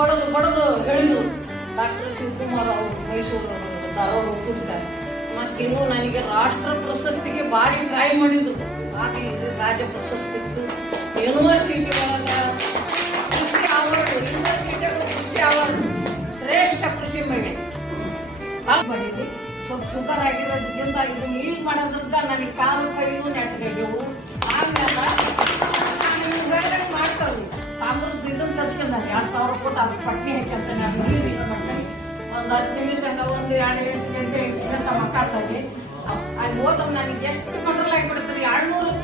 ಬಡದು ಹೇಳಿದ್ರು ಡಾಕ್ಟರ್ ಶಿವಕುಮಾರ್ ಅವರು ಮೈಸೂರು ಧಾರವಾಡ ಹೋಗ್ಬಿಡ್ತಾರೆ. ಮತ್ತು ಇನ್ನು ನನಗೆ ರಾಷ್ಟ್ರ ಪ್ರಶಸ್ತಿಗೆ ಭಾರಿ ಟ್ರೈ ಮಾಡಿದ್ರು. ಹಾಗೆ ಇದು ರಾಜ್ಯ ಪ್ರಶಸ್ತಿ ಇತ್ತು. ಯೂನಿವರ್ಸಿಟಿ ಒಳಗೆ ಕೃಷಿ ಅವಾರ್ಡ್, ಯೂನಿವರ್ಸಿಟಿಯಾಗ ಕೃಷಿ ಅವಾರ್ಡ್ ಶ್ರೇಷ್ಠ ಕೃಷಿ ಮಹಿಳೆ ಮಾಡಿದ್ವಿ. ಸ್ವಲ್ಪ ಶುಗರ್ ಆಗಿರೋದ್ರಿಂದ ಇದನ್ನ ಯೂಸ್ ಮಾಡೋದ್ರಿಂದ ನನಗೆ ಕಾಲು ಕೈನೂ ನೆಟ್ಟಗೆವು. ಆಮೇಲೆ ಮಾಡ್ತಾವ್ರಿ ತಾಮ್ರದ್ದು ಇದನ್ನ ತರ್ಸ್ಕೊಂಡ್ ನಾನು 2000 ಕೊಟ್ಟು ಅದು ಪಟ್ನಿ ಹಾಕಂತ ನಾನು ನೀರು ಇದು ಮಾಡ್ತೀನಿ. ಒಂದು 10 ನಿಮಿಷ ಒಂದು 2 ನಿಮಿಷ ಅಂತ ಮಾತಾಡ್ತಾನೆ. ಅಲ್ಲಿ ಹೋದ್ರೆ ನನಗೆ ಎಷ್ಟು ಕಂಟ್ರೋಲ್ ಆಗಿಬಿಡ್ತಾರೆ. 200